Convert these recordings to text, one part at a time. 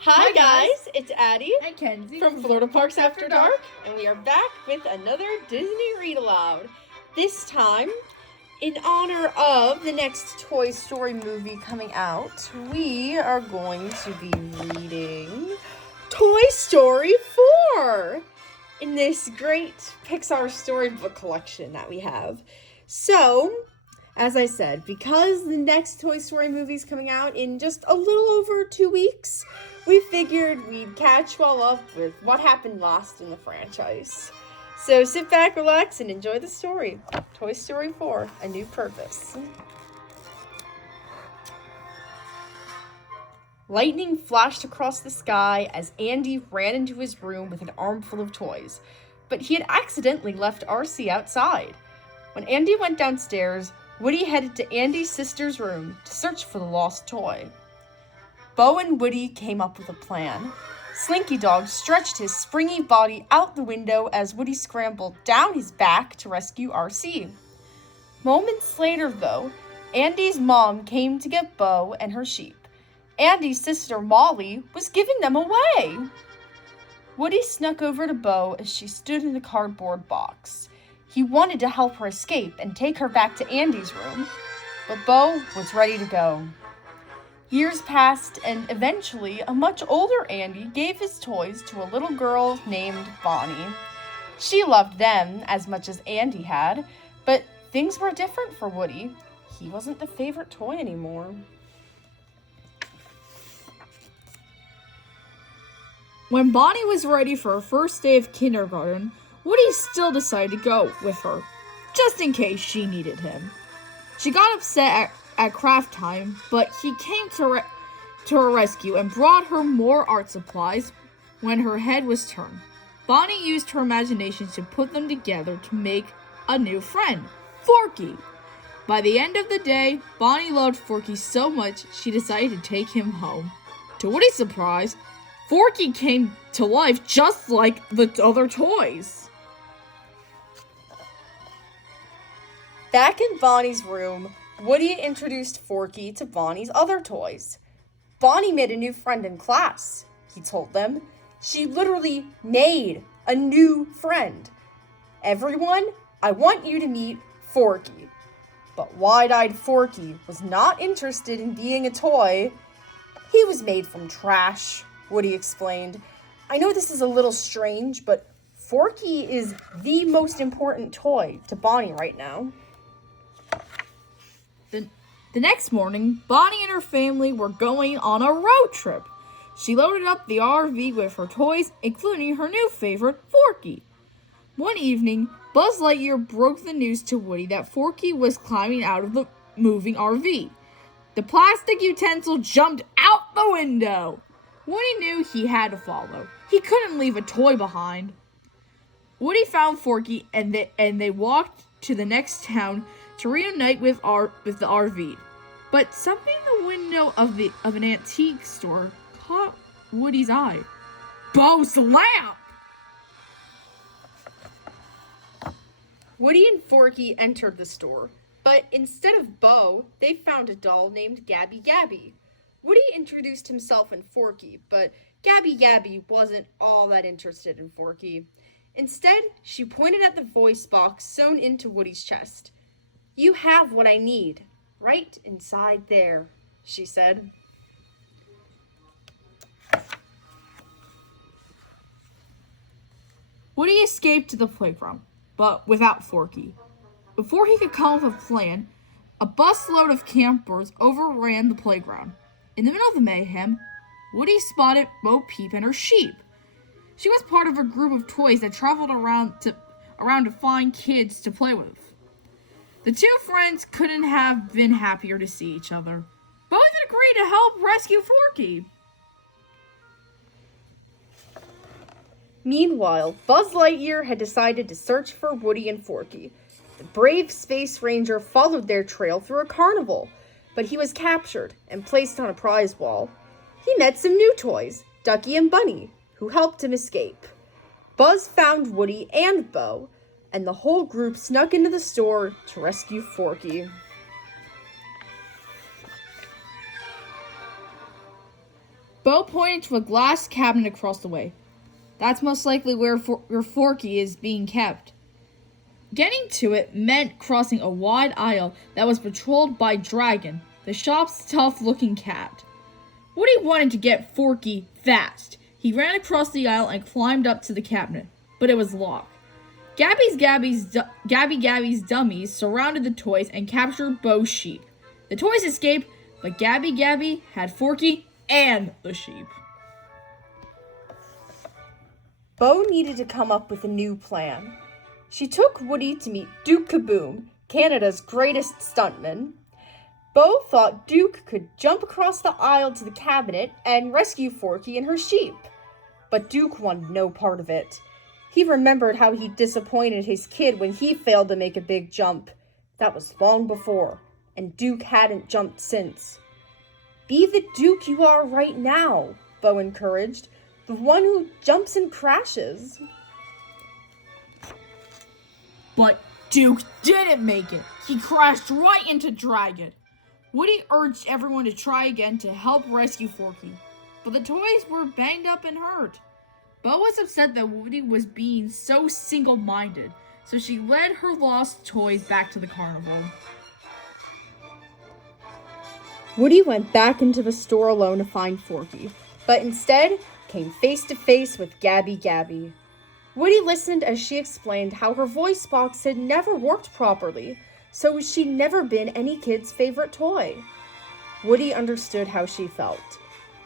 Hi guys, it's Addie Hi Kenzie from Florida Parks After Dark, and we are back with another Disney read-aloud. This time, in honor of the next Toy Story movie coming out, we are going to be reading Toy Story 4 in this great Pixar storybook collection that we have. So, as I said, because the next Toy Story movie is coming out in just a little over 2 weeks, we figured we'd catch you all up with what happened last in the franchise. So sit back, relax, and enjoy the story. Toy Story 4, A New Purpose. Lightning flashed across the sky as Andy ran into his room with an armful of toys, but he had accidentally left RC outside. When Andy went downstairs, Woody headed to Andy's sister's room to search for the lost toy. Bo and Woody came up with a plan. Slinky Dog stretched his springy body out the window as Woody scrambled down his back to rescue RC. Moments later, though, Andy's mom came to get Bo and her sheep. Andy's sister Molly was giving them away. Woody snuck over to Bo as she stood in the cardboard box. He wanted to help her escape and take her back to Andy's room, but Bo was ready to go. Years passed, and eventually a much older Andy gave his toys to a little girl named Bonnie. She loved them as much as Andy had, but things were different for Woody. He wasn't the favorite toy anymore. When Bonnie was ready for her first day of kindergarten, Woody still decided to go with her, just in case she needed him. She got upset at craft time, but he came to her rescue and brought her more art supplies when her head was turned. Bonnie used her imagination to put them together to make a new friend, Forky. By the end of the day, Bonnie loved Forky so much she decided to take him home. To Woody's surprise, Forky came to life just like the other toys. Back in Bonnie's room, Woody introduced Forky to Bonnie's other toys. Bonnie made a new friend in class, he told them. She literally made a new friend. Everyone, I want you to meet Forky. But wide-eyed Forky was not interested in being a toy. He was made from trash, Woody explained. I know this is a little strange, but Forky is the most important toy to Bonnie right now. The next morning, Bonnie and her family were going on a road trip. She loaded up the RV with her toys, including her new favorite, Forky. One evening, Buzz Lightyear broke the news to Woody that Forky was climbing out of the moving RV. The plastic utensil jumped out the window. Woody knew he had to follow. He couldn't leave a toy behind. Woody found Forky and they walked to the next town to reunite with the RV. But something in the window of an antique store caught Woody's eye. Bo's lamp! Woody and Forky entered the store, but instead of Bo, they found a doll named Gabby Gabby. Woody introduced himself and Forky, but Gabby Gabby wasn't all that interested in Forky. Instead, she pointed at the voice box sewn into Woody's chest. You have what I need, right inside there, she said. Woody escaped to the playground, but without Forky. Before he could come up with a plan, a busload of campers overran the playground. In the middle of the mayhem, Woody spotted Bo Peep and her sheep. She was part of a group of toys that traveled around to find kids to play with. The two friends couldn't have been happier to see each other. Both agreed to help rescue Forky. Meanwhile, Buzz Lightyear had decided to search for Woody and Forky. The brave Space Ranger followed their trail through a carnival, but he was captured and placed on a prize wall. He met some new toys, Ducky and Bunny, who helped him escape. Buzz found Woody and Bo, and the whole group snuck into the store to rescue Forky. Bo Bo pointed to a glass cabinet across the way. That's most likely where your Forky is being kept. Getting to it meant crossing a wide aisle that was patrolled by Dragon, the shop's tough-looking cat. Woody wanted to get Forky fast. He ran across the aisle and climbed up to the cabinet, but it was locked. Gabby's dummies surrounded the toys and captured Bo's sheep. The toys escaped, but Gabby had Forky and the sheep. Bo needed to come up with a new plan. She took Woody to meet Duke Kaboom, Canada's greatest stuntman. Bo thought Duke could jump across the aisle to the cabinet and rescue Forky and her sheep. But Duke wanted no part of it. He remembered how he disappointed his kid when he failed to make a big jump. That was long before, and Duke hadn't jumped since. "Be the Duke you are right now," Bo encouraged. "The one who jumps and crashes." But Duke didn't make it. He crashed right into Dragon. Woody urged everyone to try again to help rescue Forky, but the toys were banged up and hurt. Bo was upset that Woody was being so single-minded, so she led her lost toys back to the carnival. Woody went back into the store alone to find Forky, but instead came face to face with Gabby. Woody listened as she explained how her voice box had never worked properly, so she'd never been any kid's favorite toy. Woody understood how she felt.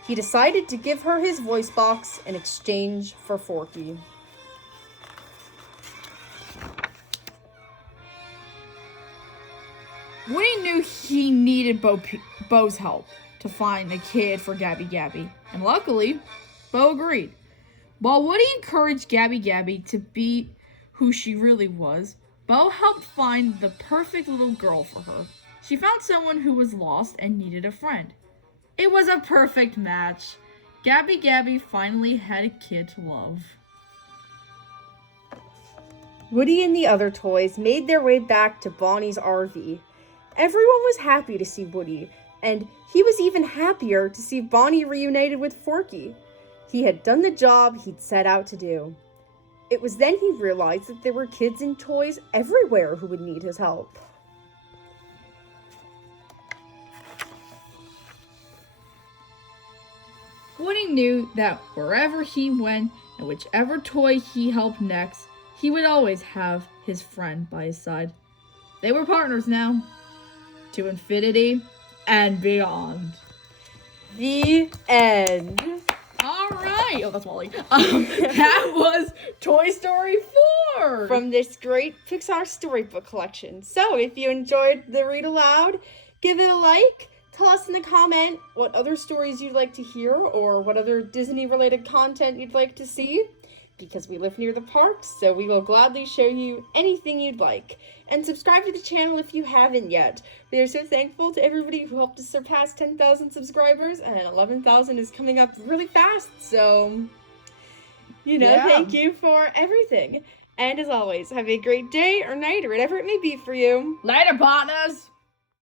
He decided to give her his voice box in exchange for Forky. Woody knew he needed Bo's help to find a kid for Gabby, and luckily, Bo agreed. While Woody encouraged Gabby to be who she really was, Bo helped find the perfect little girl for her. She found someone who was lost and needed a friend. It was a perfect match. Gabby finally had a kid to love. Woody and the other toys made their way back to Bonnie's RV. Everyone was happy to see Woody, and he was even happier to see Bonnie reunited with Forky. He had done the job he'd set out to do. It was then he realized that there were kids and toys everywhere who would need his help. Woody knew that wherever he went and whichever toy he helped next, he would always have his friend by his side. They were partners now, to infinity and beyond. The end. All right. Oh, that's Wally. That was Toy Story 4 from this great Pixar storybook collection. So if you enjoyed the read aloud, give it a like. Tell us in the comment what other stories you'd like to hear or what other Disney-related content you'd like to see. Because we live near the parks, so we will gladly show you anything you'd like. And subscribe to the channel if you haven't yet. We are so thankful to everybody who helped us surpass 10,000 subscribers, and 11,000 is coming up really fast, so, Thank you for everything. And as always, have a great day or night or whatever it may be for you. Later, partners!